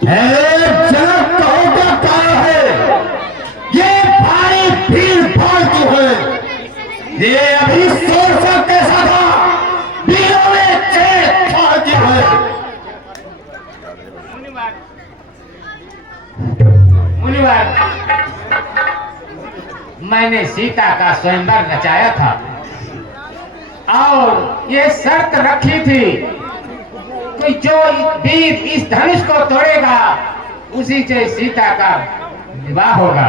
जनक कहो क्या कारण है? ये भारी भीड़ भाड़ क्यों है? ये अभी शोर सा कैसा था? भीड़ों में चेत फाड़ क्यों है? मुनिवर, मैंने सीता का स्वयंवर रचाया था और ये शर्त रखी थी कि जो वीर इस धनुष को तोड़ेगा उसी से सीता का विवाह होगा।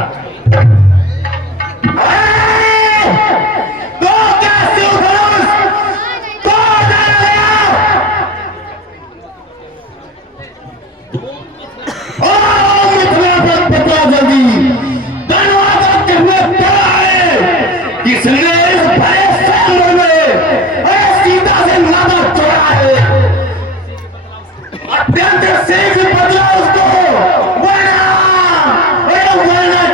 तो क्या शिव धनुष तोड़ डालेगा? बता जल्दी, धन्यवाद करने पड़ा है किसने इस भरे सामने में सीता से नाता तोड़ा है। अत्यंत शीघ्र बदला उसको, वरना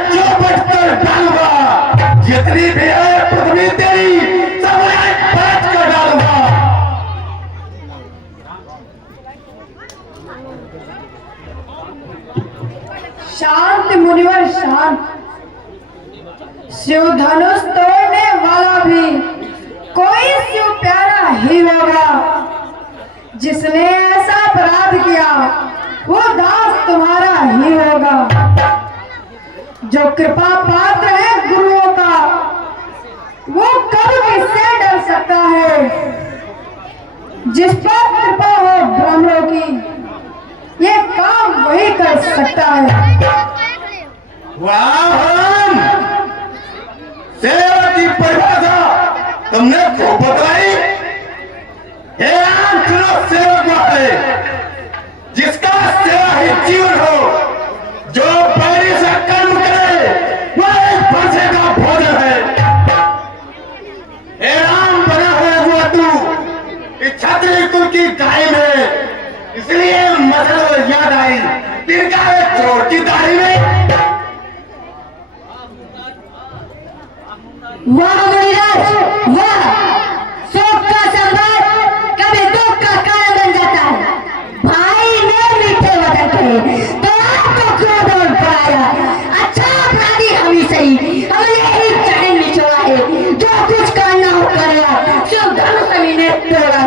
चौपट कर डालूंगा। जितनी भी है पृथ्वी तेरी सब पलट कर डालूंगा। शांत मुनिवर शांत। शिव धनुष तोड़ने वाला भी कोई शिव प्यारा ही होगा। जिसने ऐसा अपराध किया वो दास तुम्हारा ही होगा। जो कृपा पात्र है गुरुओं का वो कब किससे डर सकता है? जिस पर कृपा हो ब्राह्मणों की ये काम वही कर सकता है। वाह, सेवा की परिभाषा तुमने खूब बतलाई। हे राम, चुनो सेवक वो है जिसका सेवा ही जीवन हो। जो पैरी से कर्म करे वह एक भरसे का भोजन है। हे राम, बना हुआ हुआ तू इस क्षत्रिय कुल की गाय में, इसलिए मसल याद आई तिनका एक चोर की दाढ़ी में। वाह मुनिराज वाह, शोक का संवाद कभी दुख का कारण बन जाता है। भाई ने मीठे वतन के तो आपको क्रोध और पराया। अच्छा अपराधी हम ही सही, हमने ही चैन निचोड़ा है। जो कुछ करना हो करेगा, शिव धनुष ने तोड़ा।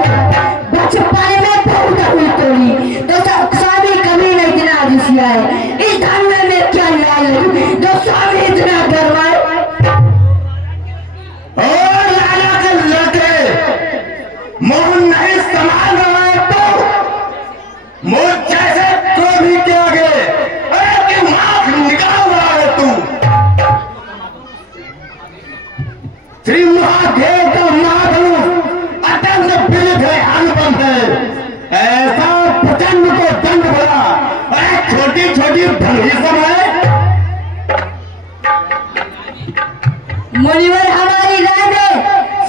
बचपन में बहुत हुई तोड़ी तो स्वामी कभी नहीं इतना घुसिया है। इस धनुष में क्या न्याय जो स्वामी इतना गरमाए। मोहन नहीं संभाल रहा है तो मुझ जैसे तो भी के आगे कि माफ निकाल रहा है तू। श्री महादेव का महाधनुष अत्यंत विविध है, अनुपम है। ऐसा प्रचंड को दंड भरा और छोटी छोटी धनुष समय। मुनिवर हमारी राय में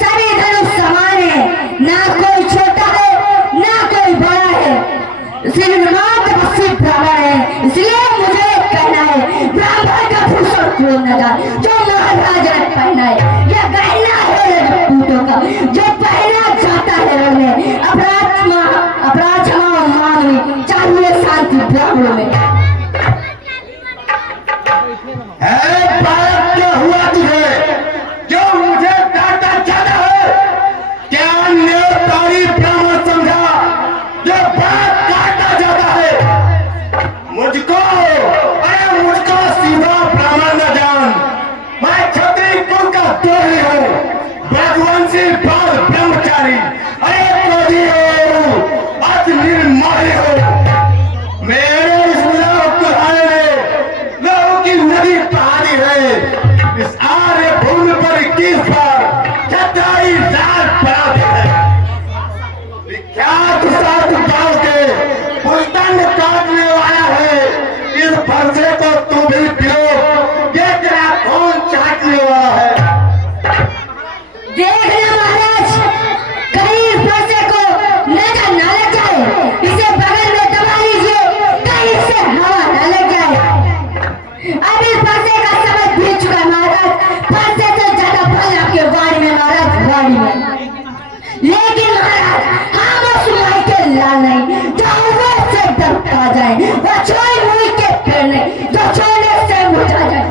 सभी धनुष समान है, ना कोई छोटा है ना कोई बड़ा है। सिर्फ मात्र बसी ब्राह्मण है, इसलिए मुझे कहना है ब्राह्मण का भूषण क्यों न जाए जो महाराज ने पहना है। यह गहना है रजपूतों का जो पहना जाता है रण में। अपराध क्षमा मांगनी चाहिए शांति ब्राह्मणों में। क्या हुआ तुझे? क्यों मुझे डांटा जाता है? क्या न्योतारी ब्राह्मण समझा जो बात काटा जाता है? मुझको सीधा ब्राह्मण न जान। मैं क्षत्रिय कुल का द्रोही हूँ, भगवंशी बाल ब्रह्मचारी। अरे क्रोधी हो, अति निर्मोही हो। मेरे इस है वो छोई मुई के पेड़ नहीं जो छोड़ने से मुझा जाए।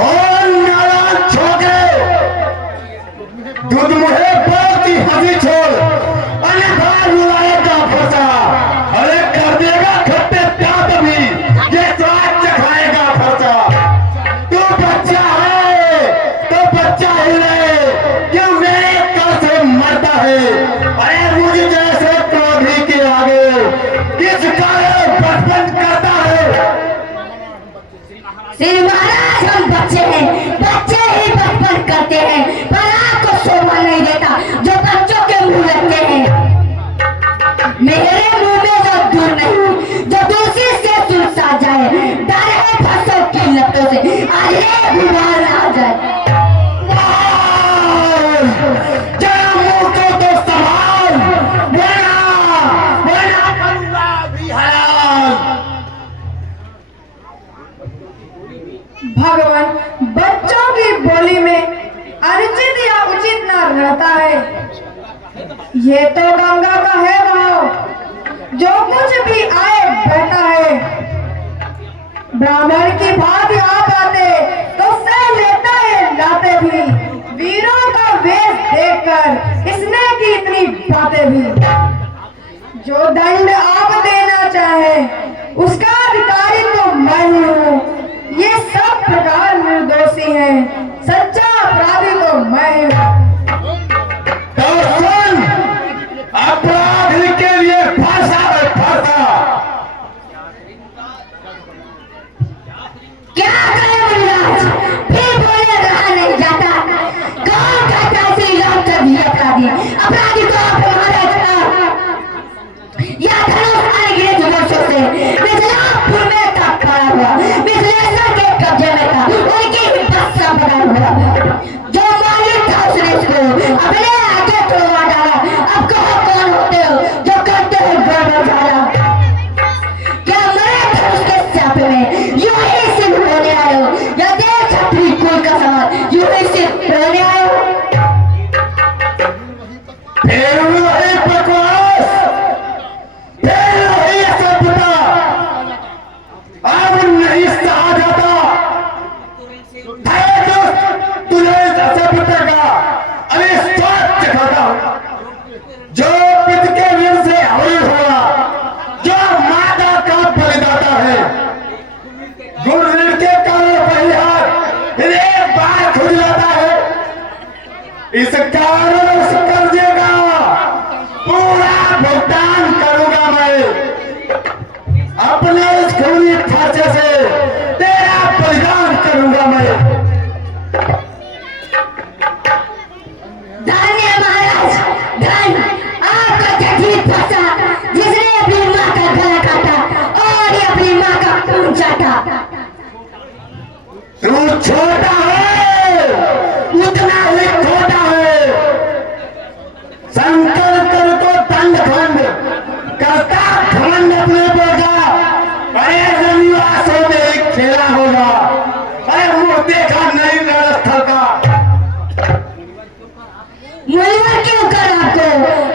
और नाराज छोके दूध मुहे बहुत ही हंसी छोड़ अरे बाल रुलाएगा फंसा अरे कर देगा खट्टे प्याद भी ये स्वाद चखाएगा फंसा। तू बच्चा है तो बच्चा ही रहे क्यों मेरे कर से मरता है। अरे मुझ जैसे क्रोधी के आगे किस कारण बचपन करता है। श्री महाराज हम बच्चे हैं बच्चे ही बचपन करते हैं पर आपको शोभा नहीं देता जो बच्चों के मुंह लगते हैं। मेरे मुंह में जो दूर नहीं जो दूसरी से सुलझा जाए डर है फसों की लपटों से आज एक गुबार आ जाए। जरा मुंह को तो संभाल वरना करूंगा भी हराम। भगवान बच्चों की बोली में अनुचित या उचित न रहता है। ये तो गंगा का है भाव जो कुछ भी आए बहता है। ब्राह्मण की भांति आप आते तो सह लेता है लाते भी। वीरों का वेश देखकर इसने की इतनी बातें भी। जो दंड आप देना चाहे उसका अधिकारी तो मैं ही हूँ। ये सब प्रकार निर्दोषी हैं सच्चा अपराधी तो मैं ही हूँ। तो सुन अपराधी के लिए फांसा है फांसा। क्या करें मुनिराज फिर बोले रहा नहीं जाता। कौन कहता है श्री राम सभी अपराधी अपराधी तो आप महाराज या धनुष अंग्रेज वर्षों से मिथिलापुर में तक खड़ा हुआ मिथिलेश्वर के कब्जे में था उनकी हिम्मत से बना हुआ जो मालिक था उसने इसको अपने आगे छोड़वा डाला। अब कहो कौन होते हो जो करते हो गड़बड़ झाला। क्या मरे धनुष के स्यापे में यूं ही सिर्फ रोने आए हो या देश अपनी कुल का सवाल यूं ही सिर्फ रोने आए हो। फिर वही बकवास फिर वही असभ्यता अब नहीं सहा जाता है जो तुझे इस असभ्यता का अभी स्वाद चखाता हूं। जो पिता के ऋण से हरी हुआ जो माता का बलिदाता है गुरु ऋण के कारण परिहार फिर एक बार खुजलाता है। इस कारण उस कर्जे का पूरा भुगतान करूंगा मैं अपने इस खूनी खर्चे से तेरा बलिदान करूंगा मैं। धन्य महाराज धन आपका जठीर फंसा जिसने अपनी माँ का गला काटा और ये अपनी माँ का खून चाटा। तू छोटा है उतना ही छोटा है। शंकर कर तो दंड खंड करता खंड अपने बोगा अरे रविवासों में एक खेला होगा। अरे मुंह देखा नहीं रणस्थल का। मुनिवर क्यों कर आपको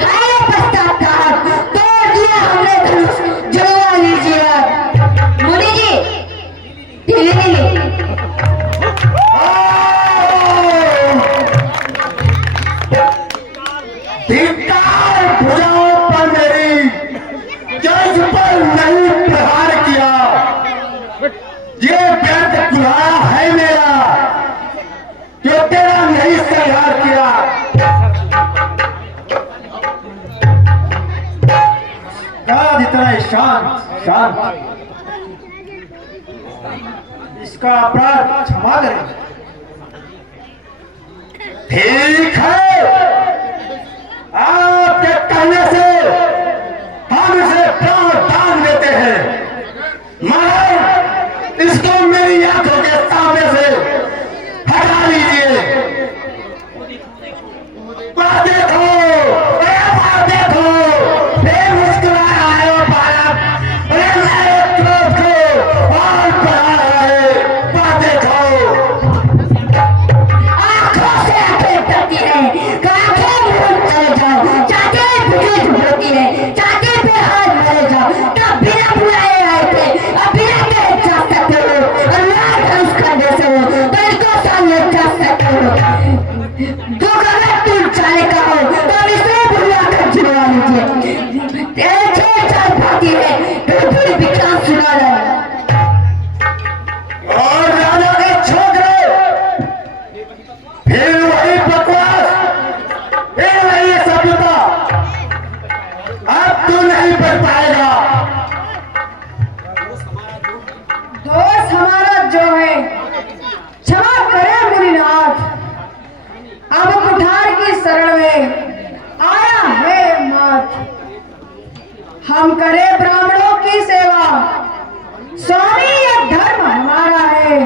हाय पश्चाताप तोड़ दिया हमने धनुष जुड़वा लीजिए। मुनि जी ढीली धिक्कार भुजाओं पर मेरी जज पर नहीं प्रहार किया। ये व्यर्थ कुल्हाड़ा है मेरा जो तेरा नहीं संहार किया। राज इतना ही शांत शांत इसका अपराध क्षमा करें। ठीक है आपके कहने से हम इसे प्राण दान देते हैं मगर इसको मेरी आंखों के सामने से हटा लीजिए। बात देखो बात देखो फिर मुस्कुरा रहा है वो बालक मेरे क्रोध को और बढ़ा रहा है। बात देखो आंखों से आंखें करती है आंखें मुंह चले जाओ चाहते हैं क्यों नहीं बच पाएगा? दोस्त हमारा जो है क्षमा करे मुनिनाथ, अब कुठार की शरण में आया है मात। हम करे ब्राह्मणों की सेवा, स्वामी ये धर्म हमारा है।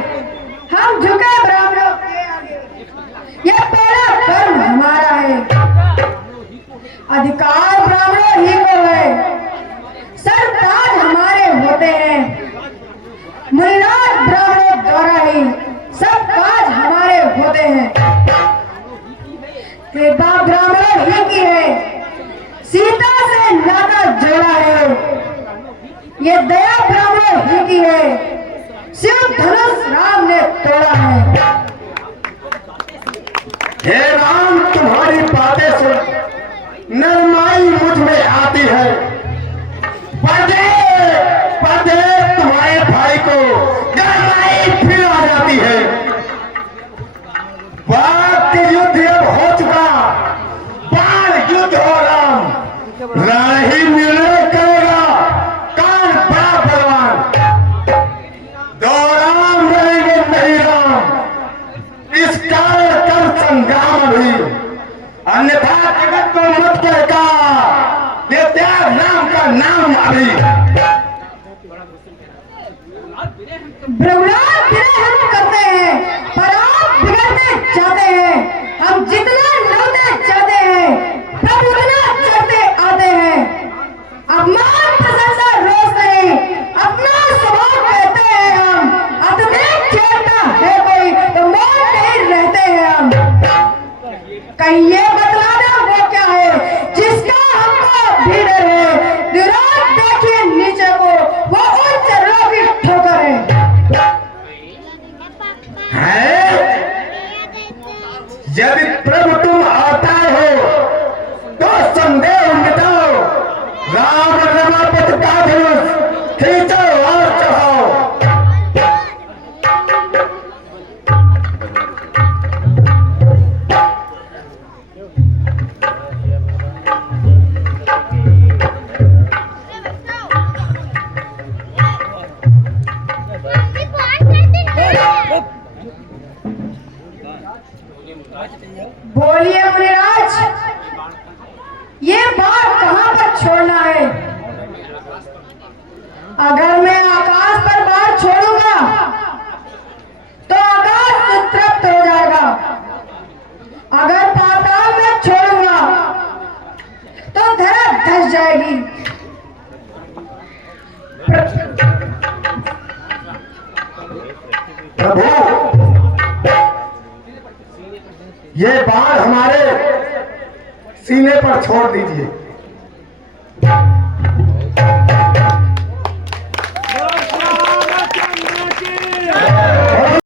हम झुके ब्राह्मणों के आगे, ये पहला धर्म हमारा है। अधिकार ब्राह्मणों ही को है, सरताज हमारे होते हैं। मुनिनाथ ब्राह्मणों द्वारा ही सब काज हमारे होते हैं। कृपा ब्राह्मणों ही की है, सीता से नाता जोड़ा है। ये दया ब्राह्मणों ही की है, शिव धनुष राम ने तोड़ा है। हे राम, तुम्हारी बातें सुन नरमाई मुझ में आती है। पदे पदे तुम्हारे भाई को गरमाई फिर आ जाती है। बात युद्ध अब हो चुका, बाण युद्ध हो राम, रण ही निर्णय करेगा कौन बड़ा बलवान। दो राम रहेंगे नहीं राम, इस कारण कर संग्राम भी, अन्यथा जगत को मत कहता ये त्याग नाम का नाम अभी। ब्रह्मांड बिना हम करते हैं, पर आप बिगड़ते जाते हैं। हम जितना लौटे जाते हैं, प्रभु उतना चढ़ते आते हैं। अपमान प्रशंसा रोज नहीं, अपना स्वभाव कहते हैं हम। अत्यधिक चढ़ता है कोई तो मौन नहीं रहते हैं हम। कहीं ये बतला दो वो क्या है जिसका हमको भी डर है। विराट देखिए नीचे को, वो उच्च रोगी ठोकर है। यदि प्रभु तुम अवतार हो तो संदेह मिटाओ, राम रमापति का धनुष खींचो और चढ़ाओ। बोलिए मुनिराज, ये बात कहां पर छोड़ना है? अगर मैं आकाश पर बात छोड़ूंगा तो आकाश तृप्त हो जाएगा। अगर पाताल में छोड़ूंगा तो धरा धस जाएगी। प्रभु, ये बाण हमारे सीने पर छोड़ दीजिए।